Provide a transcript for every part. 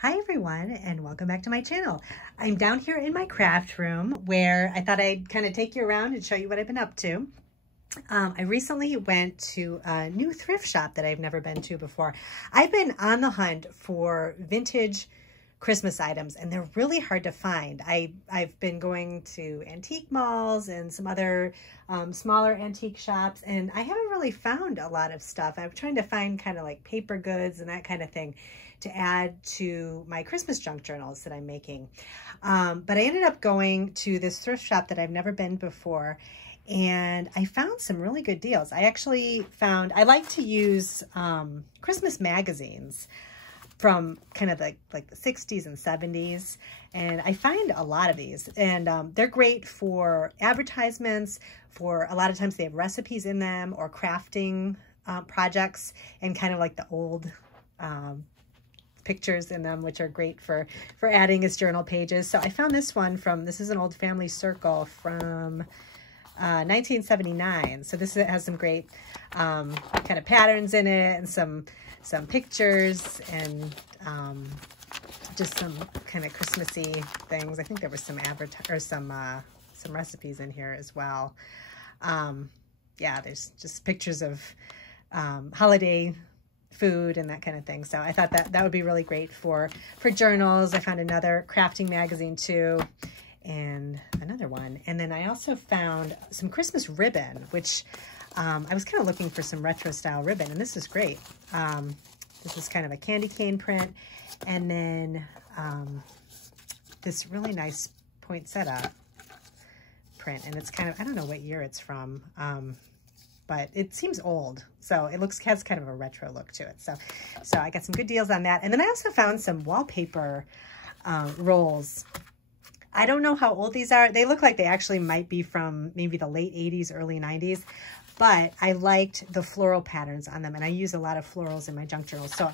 Hi everyone, and welcome back to my channel. I'm down here in my craft room where I thought I'd kind of take you around and show you what I've been up to. I recently went to a new thrift shop that I've never been to before. I've been on the hunt for vintage Christmas items, and they're really hard to find. I've been going to antique malls and some other smaller antique shops, and I haven't really found a lot of stuff. I'm trying to find kind of like paper goods and that kind of thing to add to my Christmas junk journals that I'm making. But I ended up going to this thrift shop that I've never been before, and I found some really good deals. I like to use Christmas magazines from kind of like the 60s and 70s. And I find a lot of these, and they're great for advertisements. For a lot of times they have recipes in them or crafting projects, and kind of like the old pictures in them, which are great for adding as journal pages. So I found this one this is an old family circle from 1979. So this has some great kind of patterns in it, and some pictures, and just some kind of Christmassy things. I think there was some recipes in here as well. Yeah, there's just pictures of holiday food and that kind of thing. So I thought that would be really great for journals. I found another crafting magazine too, and another one. And then I also found some Christmas ribbon, which I was kind of looking for some retro style ribbon, and this is great. This is kind of a candy cane print, and then this really nice poinsettia print, and it's kind of, I don't know what year it's from, but it seems old, so it has kind of a retro look to it. So I got some good deals on that. And then I also found some wallpaper rolls. I don't know how old these are. They look like they actually might be from maybe the late 80s, early 90s. But I liked the floral patterns on them, and I use a lot of florals in my junk journals. So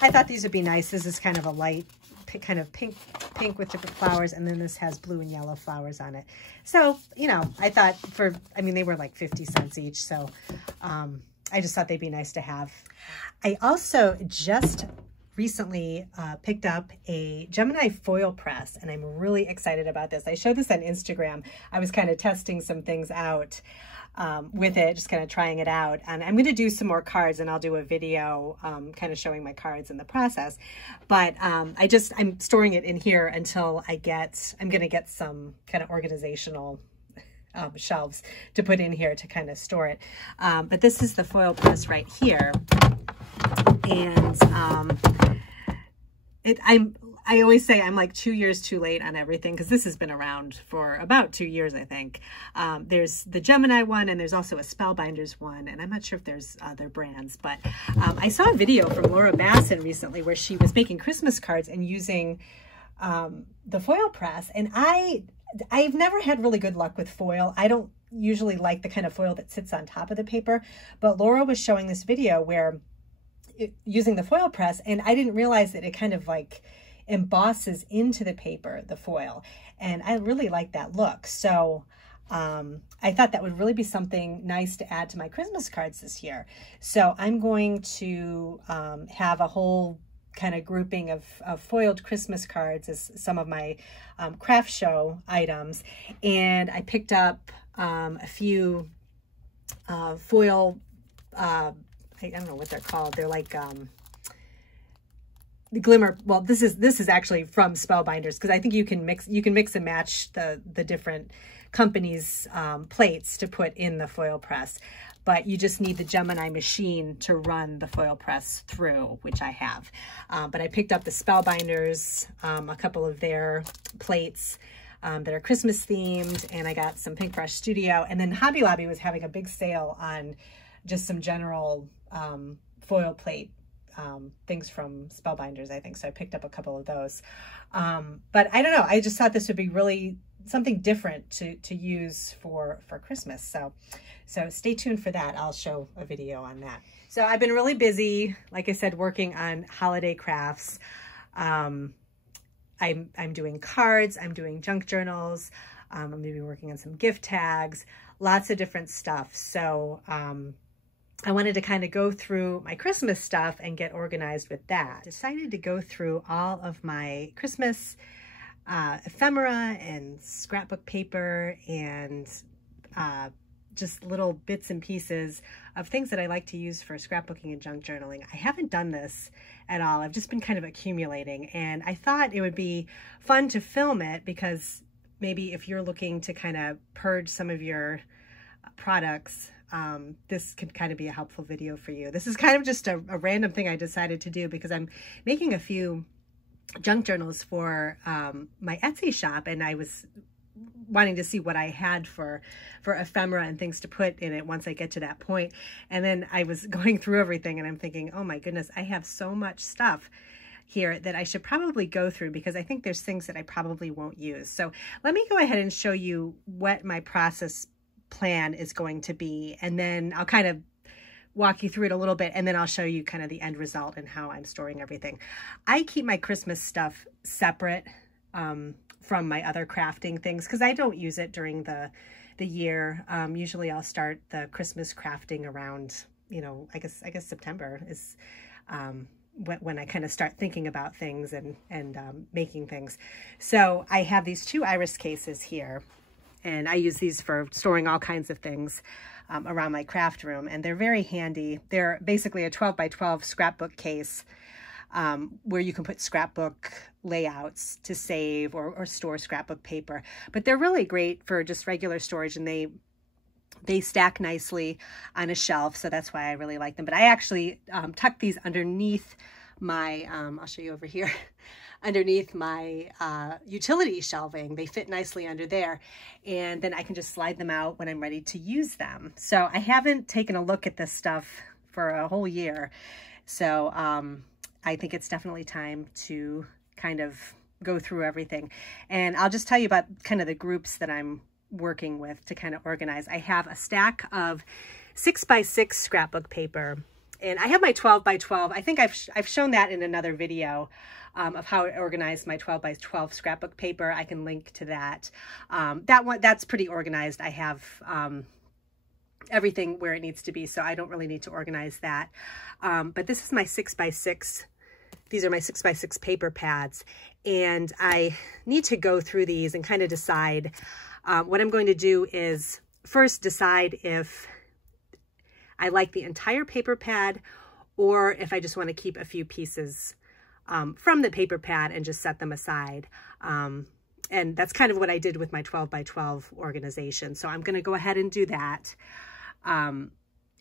I thought these would be nice. This is kind of a light, kind of pink with different flowers, and then this has blue and yellow flowers on it. So, you know, I thought they were like 50 cents each. So I just thought they'd be nice to have. I also just recently picked up a Gemini foil press, and I'm really excited about this. I showed this on Instagram. I was kind of testing some things out with it, just kind of trying it out. And I'm going to do some more cards, and I'll do a video kind of showing my cards in the process. But I'm storing it in here until I'm going to get some kind of organizational shelves to put in here to kind of store it. But this is the foil press right here. And I always say I'm like 2 years too late on everything, because this has been around for about 2 years, I think. There's the Gemini one, and there's also a Spellbinders one, and I'm not sure if there's other brands, but I saw a video from Laura Basson recently where she was making Christmas cards and using the foil press, and I've never had really good luck with foil. I don't usually like the kind of foil that sits on top of the paper, but Laura was showing this video where using the foil press, and I didn't realize that it kind of like embosses into the paper, the foil, and I really like that look. So I thought that would really be something nice to add to my Christmas cards this year. So I'm going to have a whole kind of grouping of foiled Christmas cards as some of my craft show items, and I picked up a few foil I don't know what they're called. They're like the glimmer. Well, this is actually from Spellbinders, because I think you can mix and match the different companies' plates to put in the foil press. But you just need the Gemini machine to run the foil press through, which I have. But I picked up the Spellbinders, a couple of their plates that are Christmas themed, and I got some Pinkbrush Studio. And then Hobby Lobby was having a big sale on just some general foil plate things from Spellbinders, I think. So I picked up a couple of those. But I don't know. I just thought this would be really something different to use for Christmas. So stay tuned for that. I'll show a video on that. So I've been really busy, like I said, working on holiday crafts. I'm doing cards. I'm doing junk journals. I'm going to be working on some gift tags, lots of different stuff. So I wanted to kind of go through my Christmas stuff and get organized with that. Decided to go through all of my Christmas ephemera and scrapbook paper and just little bits and pieces of things that I like to use for scrapbooking and junk journaling. I haven't done this at all. I've just been kind of accumulating, and I thought it would be fun to film it because maybe if you're looking to kind of purge some of your products, this could kind of be a helpful video for you. This is kind of just a random thing I decided to do because I'm making a few junk journals for my Etsy shop, and I was wanting to see what I had for ephemera and things to put in it once I get to that point. And then I was going through everything and I'm thinking, oh my goodness, I have so much stuff here that I should probably go through because I think there's things that I probably won't use. So let me go ahead and show you what my process plan is going to be, and then I'll kind of walk you through it a little bit, and then I'll show you kind of the end result and how I'm storing everything. I keep my Christmas stuff separate from my other crafting things because I don't use it during the year. Usually I'll start the Christmas crafting around, you know, I guess September is when I kind of start thinking about things and making things. So I have these 2 iris cases here, and I use these for storing all kinds of things around my craft room, and they're very handy. They're basically a 12 by 12 scrapbook case where you can put scrapbook layouts to save or store scrapbook paper. But they're really great for just regular storage, and they stack nicely on a shelf, so that's why I really like them. But I actually tuck these underneath my, I'll show you over here, underneath my utility shelving. They fit nicely under there, and then I can just slide them out when I'm ready to use them. So I haven't taken a look at this stuff for a whole year, so I think it's definitely time to kind of go through everything. And I'll just tell you about kind of the groups that I'm working with to kind of organize. I have a stack of 6 by 6 scrapbook paper, and I have my 12 by 12. I think I've shown that in another video of how I organized my 12 by 12 scrapbook paper. I can link to that. That's pretty organized. I have everything where it needs to be, so I don't really need to organize that. But this is my 6 by 6. These are my 6 by 6 paper pads, and I need to go through these and kind of decide. What I'm going to do is first decide if I like the entire paper pad or if I just want to keep a few pieces from the paper pad and just set them aside. And that's kind of what I did with my 12 by 12 organization. So I'm going to go ahead and do that, and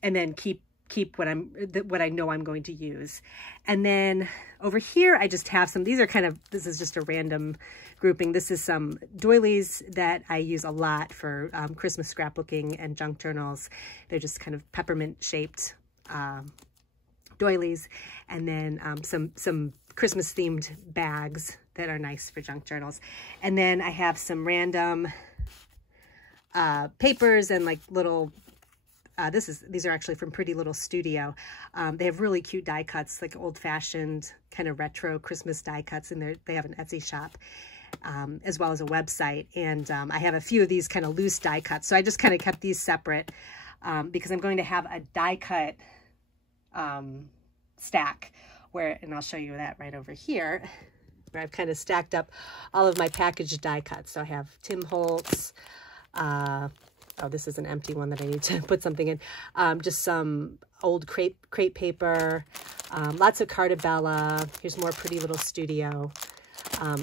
then keep what I know I'm going to use. And then over here, I just have some, this is just a random grouping. This is some doilies that I use a lot for Christmas scrapbooking and junk journals. They're just kind of peppermint shaped doilies. And then some Christmas themed bags that are nice for junk journals. And then I have some random papers and like little, these are actually from Pretty Little Studio. They have really cute die cuts, like old-fashioned kind of retro Christmas die cuts, and they have an Etsy shop as well as a website. And I have a few of these kind of loose die cuts, so I just kind of kept these separate because I'm going to have a die cut stack and I'll show you that right over here, where I've kind of stacked up all of my packaged die cuts. So I have Tim Holtz. Oh, this is an empty one that I need to put something in. Just some old crepe paper, lots of Cartabella. Here's more Pretty Little Studio.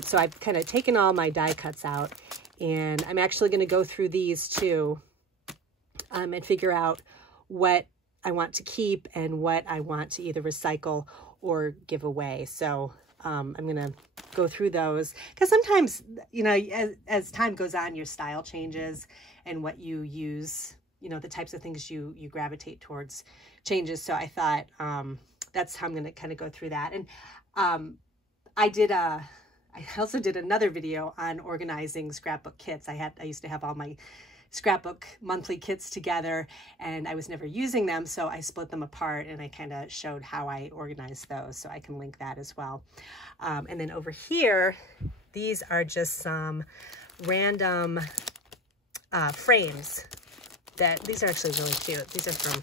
So I've kind of taken all my die cuts out, and I'm actually going to go through these too and figure out what I want to keep and what I want to either recycle or give away. So I'm going to go through those because sometimes, you know, as time goes on, your style changes and what you use, you know, the types of things you gravitate towards changes. So I thought that's how I'm going to kind of go through that. And I also did another video on organizing scrapbook kits. I used to have all my scrapbook monthly kits together, and I was never using them, so I split them apart and I kind of showed how I organized those, so I can link that as well. And then over here, these are just some random frames these are actually really cute. These are from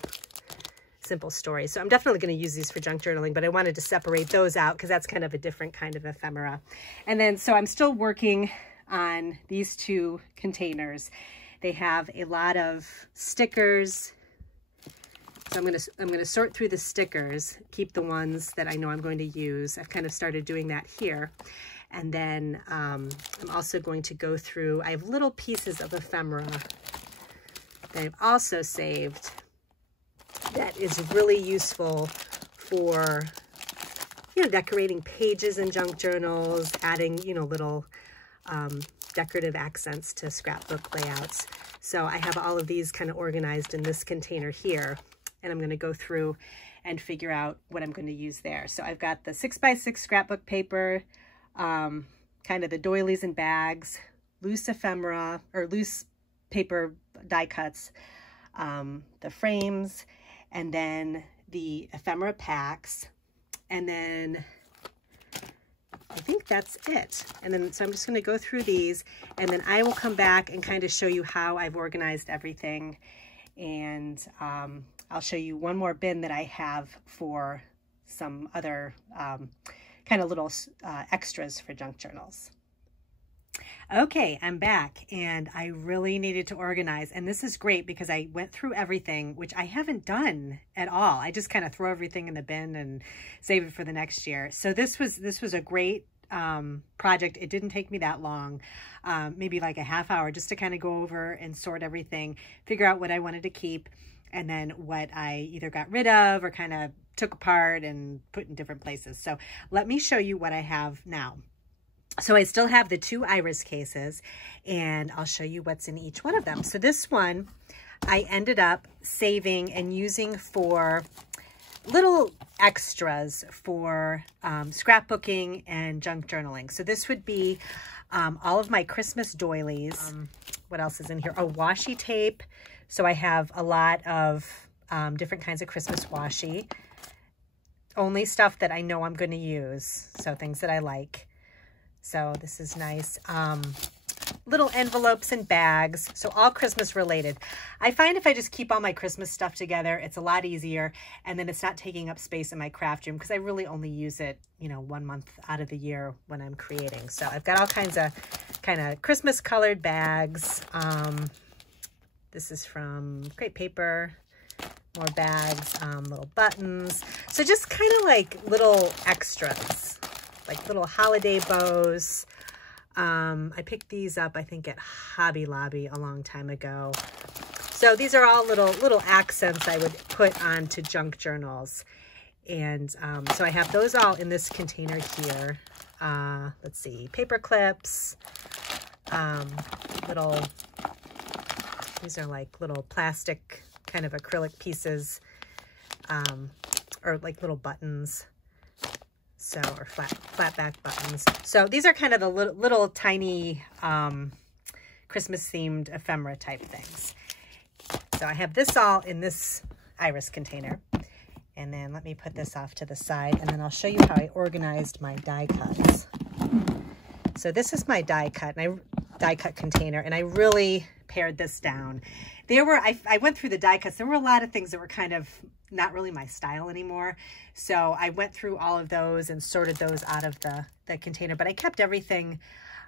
simple stories. So I'm definitely going to use these for junk journaling, but I wanted to separate those out because that's kind of a different kind of ephemera. And then, so I'm still working on these two containers. They have a lot of stickers. So I'm going to sort through the stickers, keep the ones that I know I'm going to use. I've kind of started doing that here. And then I'm also going to go through, I have little pieces of ephemera that I've also saved that is really useful for, you know, decorating pages in junk journals, adding, you know, little decorative accents to scrapbook layouts. So I have all of these kind of organized in this container here. And I'm going to go through and figure out what I'm going to use there. So I've got the 6x6 scrapbook paper, kind of the doilies and bags, loose ephemera or loose paper die cuts, the frames, and then the ephemera packs. And then I think that's it. And then, so I'm just going to go through these, and then I will come back and kind of show you how I've organized everything. And I'll show you one more bin that I have for some other kind of little extras for junk journals. Okay, I'm back, and I really needed to organize, and this is great because I went through everything, which I haven't done at all. I just kind of throw everything in the bin and save it for the next year. So this was a great project. It didn't take me that long, maybe like a half hour, just to kind of go over and sort everything, figure out what I wanted to keep, and then what I either got rid of or kind of took apart and put in different places. So let me show you what I have now. So I still have the 2 iris cases, and I'll show you what's in each one of them. So this one I ended up saving and using for little extras for scrapbooking and junk journaling. So this would be all of my Christmas doilies. What else is in here? Oh, washi tape. So I have a lot of different kinds of Christmas washi. Only stuff that I know I'm going to use. So things that I like. So this is nice. Little envelopes and bags. So all Christmas related. I find if I just keep all my Christmas stuff together, it's a lot easier. And then it's not taking up space in my craft room because I really only use it, you know, 1 month out of the year when I'm creating. So I've got all kinds of kind of Christmas colored bags. This is from Great Paper. More bags, little buttons. So just kind of like little extras. Like little holiday bows. I picked these up, I think, at Hobby Lobby a long time ago. So these are all little accents I would put onto junk journals. And so I have those all in this container here. Let's see, paper clips, these are like little plastic kind of acrylic pieces, or like little buttons. So, or flat back buttons. So these are kind of the little tiny Christmas themed ephemera type things. So I have this all in this iris container. And then let me put this off to the side, and then I'll show you how I organized my die cuts. So this is my die cut container, and I really pared this down. I went through the die cuts. There were a lot of things that were kind of not really my style anymore. So I went through all of those and sorted those out of the container, but I kept everything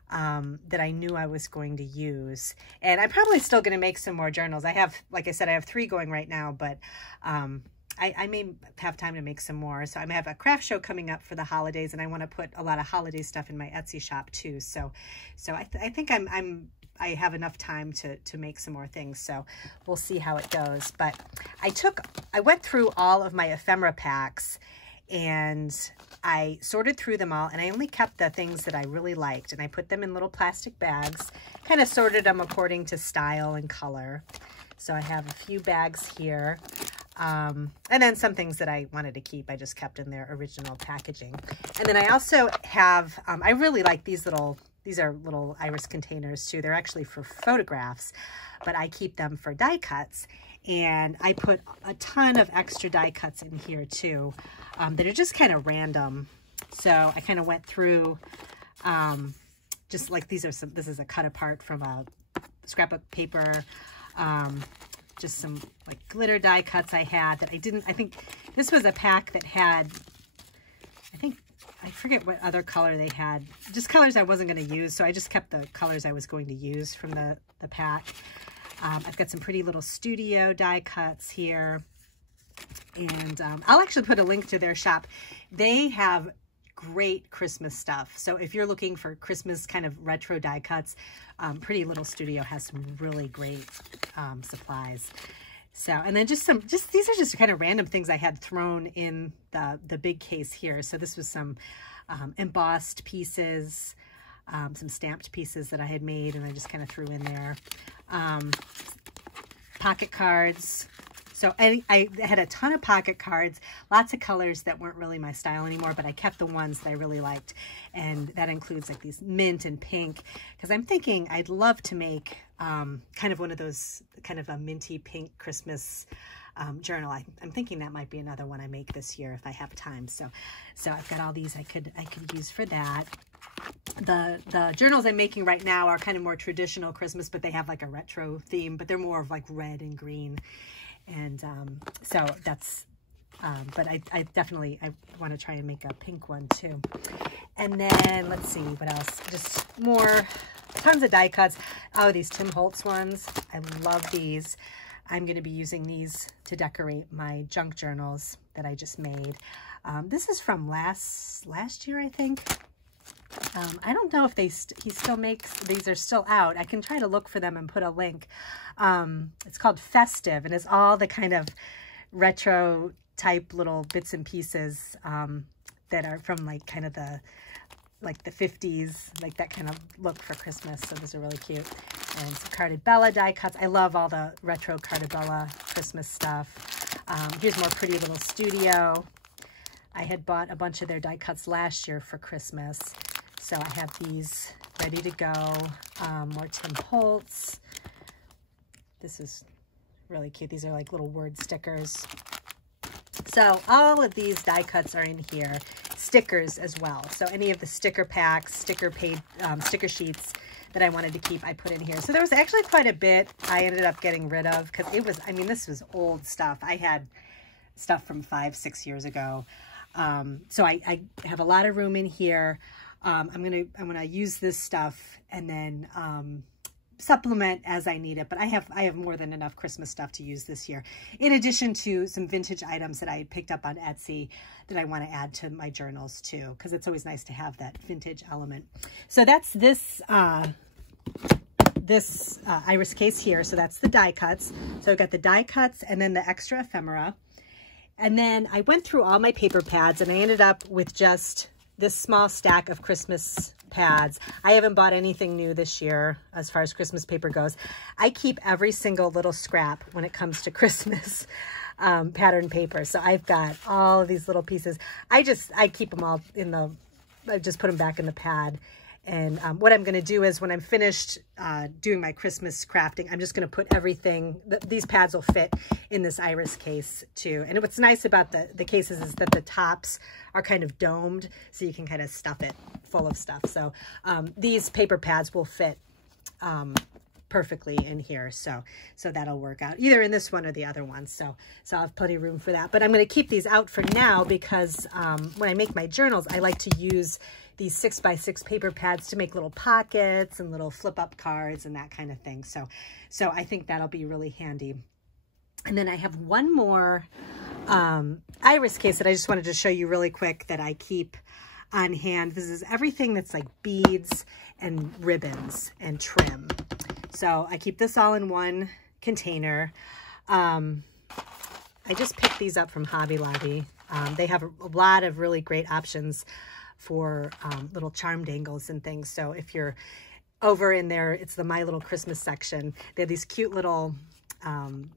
that I knew I was going to use. And I'm probably still going to make some more journals. I have, like I said, I have 3 going right now, but I may have time to make some more. So I may have a craft show coming up for the holidays, and I want to put a lot of holiday stuff in my Etsy shop too. So I think I have enough time to make some more things. So we'll see how it goes. But I went through all of my ephemera packs, and I sorted through them all, and I only kept the things that I really liked, and I put them in little plastic bags, kind of sorted them according to style and color. So I have a few bags here. And then some things that I wanted to keep, I just kept in their original packaging. And then I also have, I really like these are little iris containers too. They're actually for photographs, but I keep them for die cuts. And I put a ton of extra die cuts in here too, that are just kind of random. So I kind of went through, just like this is a cut apart from a scrapbook paper, just some like glitter die cuts I had that I think this was a pack that had, I forget what other color they had, just colors I wasn't going to use. So I just kept the colors I was going to use from the pack. I've got some pretty little studio die cuts here. And I'll actually put a link to their shop. They have great Christmas stuff. So if you're looking for Christmas kind of retro die cuts, Pretty Little Studio has some really great supplies. So, and then these are just kind of random things I had thrown in the big case here. So this was some embossed pieces, some stamped pieces that I had made, and I just kind of threw in there. Pocket cards. So I had a ton of pocket cards, lots of colors that weren't really my style anymore, but I kept the ones that I really liked. And that includes like these mint and pink, because I'm thinking I'd love to make kind of one of those, kind of a minty pink Christmas journal. I'm thinking that might be another one I make this year if I have time. So I've got all these I could use for that. The journals I'm making right now are kind of more traditional Christmas, but they have like a retro theme, but they're more of like red and green. And so that's, but I definitely want to try and make a pink one too. And then let's see what else, just more, tons of die cuts. Oh, these Tim Holtz ones, I love these. I'm going to be using these to decorate my junk journals that I just made. This is from last year, I think. I don't know if he still makes, these are still out. I can try to look for them and put a link. It's called Festive, and it's all the kind of retro type little bits and pieces that are from like kind of the 50s, like that kind of look for Christmas. So those are really cute. And some Sugarbelle die cuts. I love all the retro Sugarbelle Christmas stuff. Here's more Pretty Little Studio. I had bought a bunch of their die cuts last year for Christmas. So I have these ready to go. More Tim Holtz. This is really cute. These are like little word stickers. So all of these die cuts are in here. Stickers as well. So any of the sticker packs, sticker sheets that I wanted to keep, I put in here. So there was actually quite a bit I ended up getting rid of, because it was, I mean, this was old stuff. I had stuff from 5-6 years ago. So I have a lot of room in here. I'm gonna use this stuff and then supplement as I need it. But I have more than enough Christmas stuff to use this year, in addition to some vintage items that I picked up on Etsy that I want to add to my journals too, because it's always nice to have that vintage element. So that's this iris case here. So that's the die cuts. So I've got the die cuts and then the extra ephemera. And then I went through all my paper pads and I ended up with just this small stack of Christmas pads. I haven't bought anything new this year as far as Christmas paper goes. I keep every single little scrap when it comes to Christmas pattern paper. So I've got all of these little pieces. I keep them all I just put them back in the pad. And what I'm going to do is when I'm finished doing my Christmas crafting, I'm just going to put everything, these pads will fit in this iris case too. And what's nice about the cases is that the tops are kind of domed, so you can kind of stuff it full of stuff. So these paper pads will fit perfectly in here. So that'll work out either in this one or the other one. So I'll have plenty of room for that. But I'm going to keep these out for now because when I make my journals, I like to use these 6x6 paper pads to make little pockets and little flip up cards and that kind of thing. So I think that'll be really handy. And then I have one more iris case that I just wanted to show you really quick that I keep on hand. This is everything that's like beads and ribbons and trim. So I keep this all in one container. I just picked these up from Hobby Lobby. They have a lot of really great options for little charm dangles and things. So if you're over in there, it's the My Little Christmas section. They have these cute little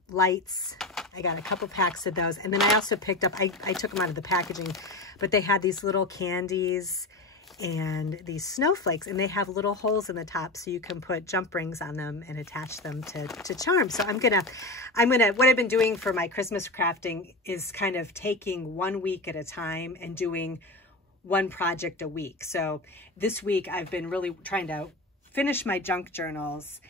lights. I got a couple packs of those. And then I also picked up, I took them out of the packaging, but they had these little candies and these snowflakes, and they have little holes in the top so you can put jump rings on them and attach them to charms. So I'm gonna, what I've been doing for my Christmas crafting is kind of taking 1 week at a time and doing one project a week. So this week I've been really trying to finish my junk journals.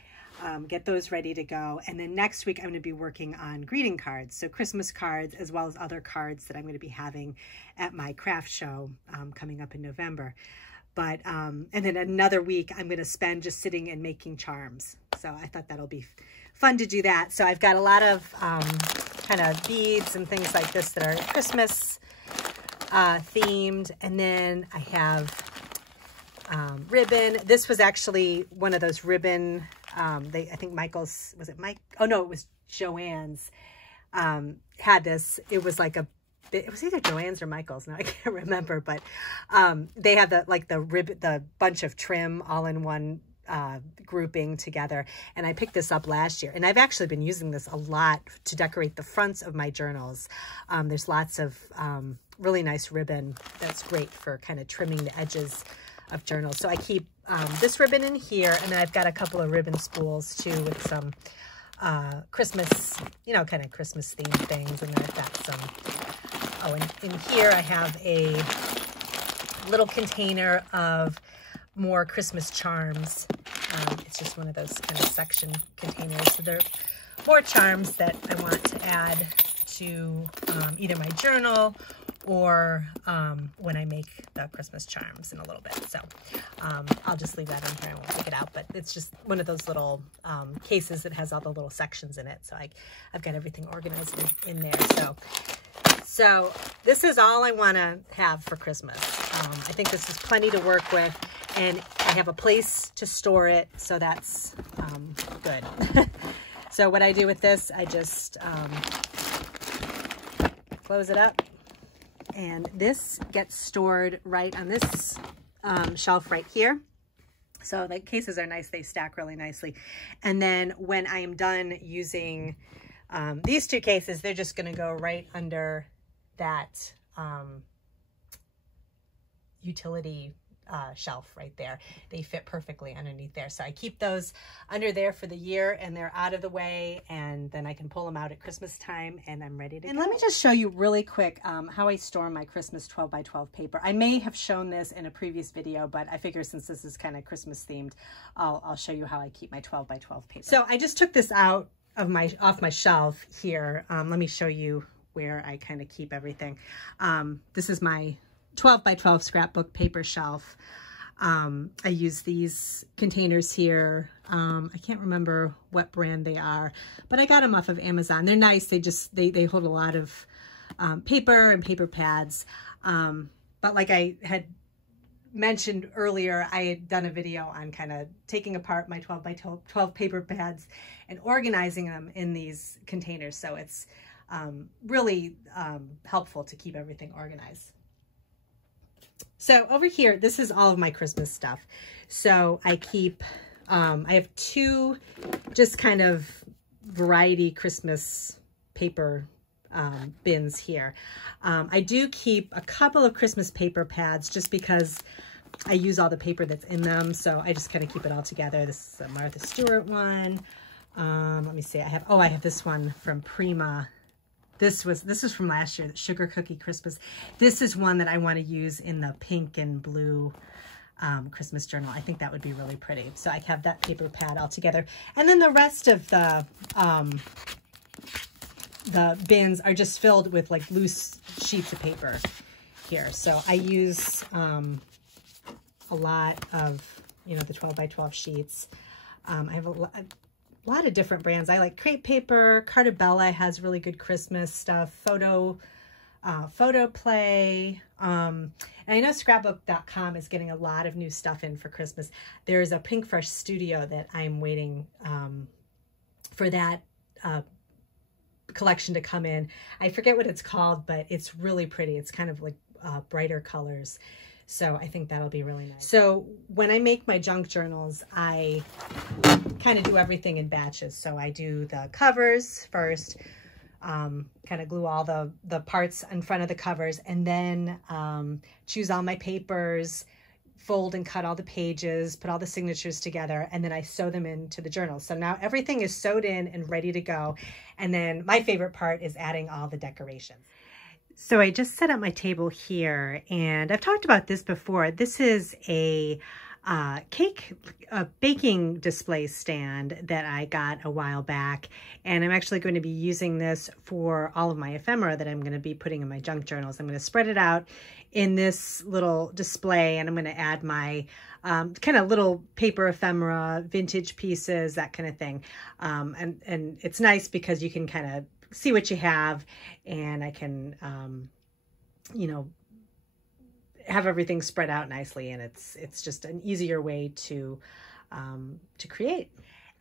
get those ready to go. And then next week, I'm going to be working on greeting cards. So Christmas cards, as well as other cards that I'm going to be having at my craft show coming up in November. But, and then another week, I'm going to spend just sitting and making charms. So I thought that'll be fun to do that. So I've got a lot of kind of beads and things like this that are Christmas themed. And then I have ribbon. This was actually one of those ribbon, I think Michael's, was it Mike? Oh no, it was Joanne's, had this. It was like it was either Joanne's or Michael's. Now I can't remember, but they had the bunch of trim all in one grouping together. And I picked this up last year, and I've actually been using this a lot to decorate the fronts of my journals. There's lots of really nice ribbon that's great for kind of trimming the edges of journals. So I keep this ribbon in here, and then I've got a couple of ribbon spools too with some Christmas, you know, kind of Christmas themed things. And then I've got some, oh, and in here I have a little container of more Christmas charms. It's just one of those kind of section containers. So there are more charms that I want to add to either my journal or when I make the Christmas charms in a little bit. So I'll just leave that in here. I won't take it out, but it's just one of those little cases that has all the little sections in it. So I've got everything organized in there. So this is all I want to have for Christmas. I think this is plenty to work with, and I have a place to store it, so that's good. So what I do with this, I just close it up, and this gets stored right on this shelf right here. So the cases are nice, they stack really nicely. And then when I am done using these two cases, they're just going to go right under that utility shelf right there. They fit perfectly underneath there. So I keep those under there for the year, and they're out of the way, and then I can pull them out at Christmas time, and I'm ready to go. And let me just show you really quick how I store my Christmas 12 by 12 paper. I may have shown this in a previous video, but I figure since this is kind of Christmas themed, I'll show you how I keep my 12 by 12 paper. So I just took this out of off my shelf here. Let me show you where I kind of keep everything. This is my 12 by 12 scrapbook paper shelf. I use these containers here. I can't remember what brand they are, but I got them off of Amazon. They're nice. They hold a lot of paper and paper pads. But like I had mentioned earlier, I had done a video on kind of taking apart my 12 by 12 paper pads and organizing them in these containers. So it's really helpful to keep everything organized. So over here, this is all of my Christmas stuff. So I keep, I have two just kind of variety Christmas paper bins here. I do keep a couple of Christmas paper pads just because I use all the paper that's in them. So I just kind of keep it all together. This is a Martha Stewart one. Let me see. I have this one from Prima. This is from last year, the Sugar Cookie Christmas. This is one that I want to use in the pink and blue Christmas journal. I think that would be really pretty. So I have that paper pad all together. And then the rest of the bins are just filled with like loose sheets of paper here. So I use a lot of, you know, the 12 by 12 sheets. I have a lot of different brands. I like crepe paper. Sugarbelle has really good Christmas stuff. Photo Play. And I know scrapbook.com is getting a lot of new stuff in for Christmas. There's a Pink Fresh Studio that I'm waiting for that collection to come in. I forget what it's called, but it's really pretty. It's kind of like brighter colors. So I think that'll be really nice. So when I make my junk journals, I kind of do everything in batches. So I do the covers first, kind of glue all the parts in front of the covers, and then choose all my papers, fold and cut all the pages, put all the signatures together, and then I sew them into the journal. So now everything is sewed in and ready to go. And then my favorite part is adding all the decorations. So I just set up my table here, and I've talked about this before. This is a baking display stand that I got a while back, and I'm actually going to be using this for all of my ephemera that I'm going to be putting in my junk journals. I'm going to spread it out in this little display, and I'm going to add my kind of little paper ephemera, vintage pieces, that kind of thing. And it's nice because you can kind of see what you have, and I can, you know, have everything spread out nicely, and it's just an easier way to create.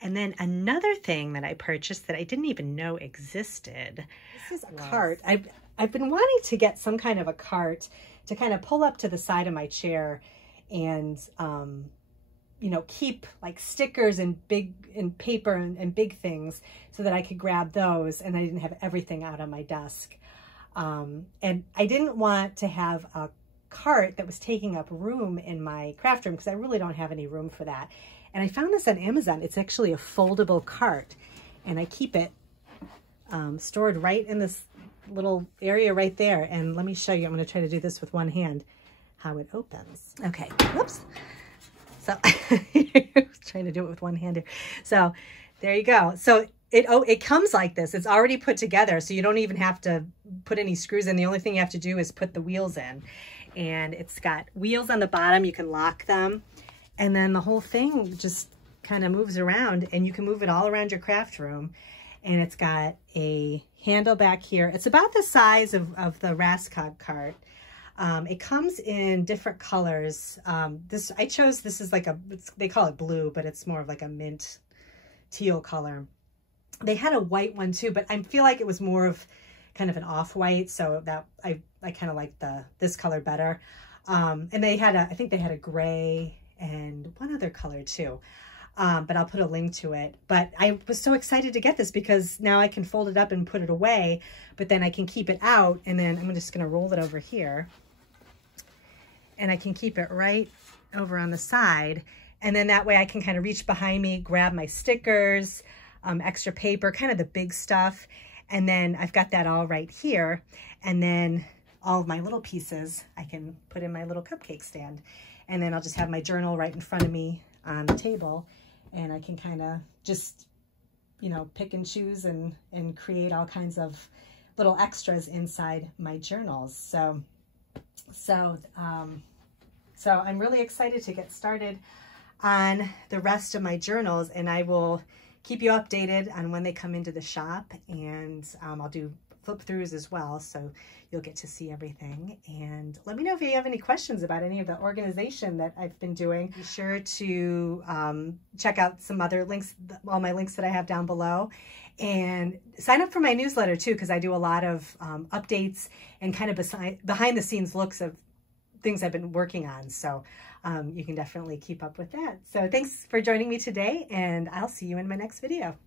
And then another thing that I purchased that I didn't even know existed. This is a cart. I've been wanting to get some kind of a cart to kind of pull up to the side of my chair and you know, keep like stickers and paper and big things so that I could grab those and I didn't have everything out on my desk. And I didn't want to have a cart that was taking up room in my craft room because I really don't have any room for that. And I found this on Amazon. It's actually a foldable cart, and I keep it stored right in this little area right there. And let me show you. I'm going to try to do this with one hand, how it opens. Okay, whoops. So I was trying to do it with one hand here. So there you go. So it comes like this. It's already put together, so you don't even have to put any screws in. The only thing you have to do is put the wheels in. And it's got wheels on the bottom. You can lock them. And then the whole thing just kind of moves around, and you can move it all around your craft room. And it's got a handle back here. It's about the size of the Raskog cart. It comes in different colors. This is like they call it blue, but it's more of like a mint teal color. They had a white one too, but I feel like it was more of kind of an off-white, so that I kind of like this color better. And they had I think they had a gray and one other color too. But I'll put a link to it. But I was so excited to get this because now I can fold it up and put it away, but then I can keep it out, and then I'm just gonna roll it over here. And I can keep it right over on the side. And then that way I can kind of reach behind me, grab my stickers, extra paper, kind of the big stuff. And then I've got that all right here. And then all of my little pieces I can put in my little cupcake stand. And then I'll just have my journal right in front of me on the table. And I can kind of just, you know, pick and choose and create all kinds of little extras inside my journals. So I'm really excited to get started on the rest of my journals, and I will keep you updated on when they come into the shop, and I'll do flip throughs as well, so you'll get to see everything. And let me know if you have any questions about any of the organization that I've been doing. Be sure to check out some other links, all my links that I have down below, and sign up for my newsletter too, because I do a lot of updates and kind of behind the scenes looks of things I've been working on. So you can definitely keep up with that. So thanks for joining me today, and I'll see you in my next video.